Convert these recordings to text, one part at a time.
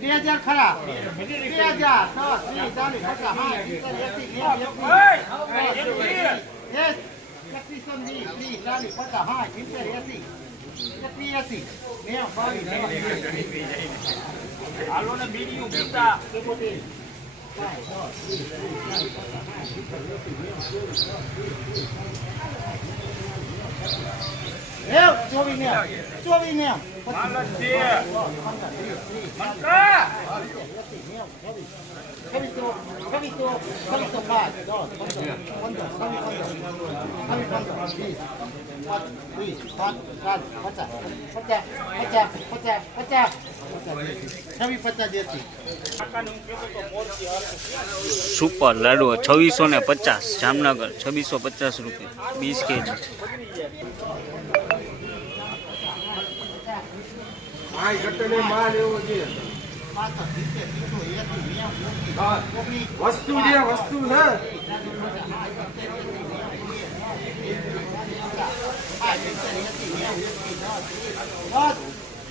બે હજાર ખરા. બે હજાર. દસ વીસ ચાલીસ સાઠ સિત્તેર એસી નેવું એકવીસ એકવીસો ને વીસ, ત્રીસ, ચાલીસ, પચાસ સાઠ સિત્તેર, એસી નેવું બાવીસ હાલો ને બીડીયું પીતા નેવ ચોવીસ કહેતો તો મોરથી હાથ સુપર લાડુ છવ્વીસો ને પચાસ જામનગર છવ્વીસો પચાસ રૂપિયા. બીસ કેજી. સીધું એસી નેવું ઓગણીસ ઓગણીસ વસ્તુ જે વસ્તુ છે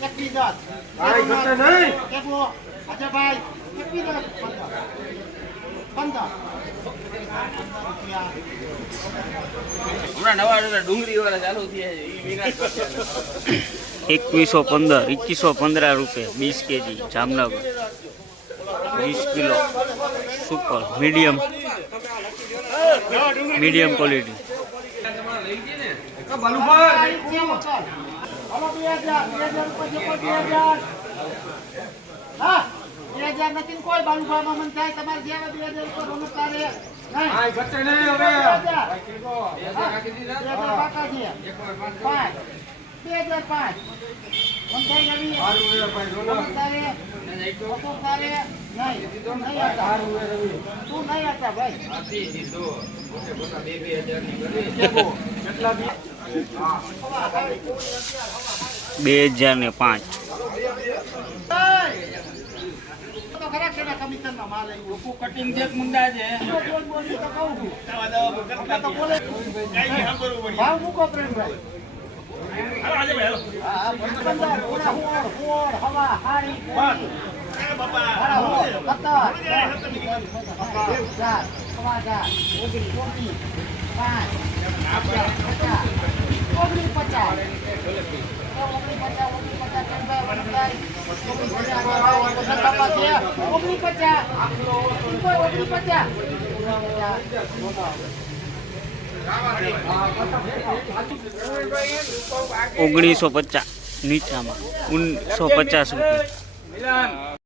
એકવીસ દસ કાંઈ ઘટે નહીં કેવો અજયભાઈ એકવીસ દસ પંદર પંદર હમણાં નવા નવા ડુંગળી વાળા ચાલુ થયા છે ઈ વિનાશ કરશે. એકવીસો પંદર એકવીસો પંદર રૂપિયા વીસ કેજી જામનગર. વીસ kilo. Super medium. Medium quality. હા. બે હજાર નથી ને કોઈ બાલુભાઈમાં મન થાય તમારે જેવા બે હજાર ઉપર રમત તારે બે હજાર બે? હજાર પાકા પાંચ. ખરા કેના કમિશનમાં માલ આવ્યો લોકો કટિંગ જે મુંડા છે કહું છું. ભાવ મૂકો પ્રેમભાઈ હાલો, હાલો. હવા હારી પૂરી અરે બાપા, હોળ સત્તર જાય, સત્તરની. પચાસ, પાંચ પચાસ વનભાઈ ઓગણીસ પચાસ નીચામાં. ઓગણીસો પચાસ રૂપિયા.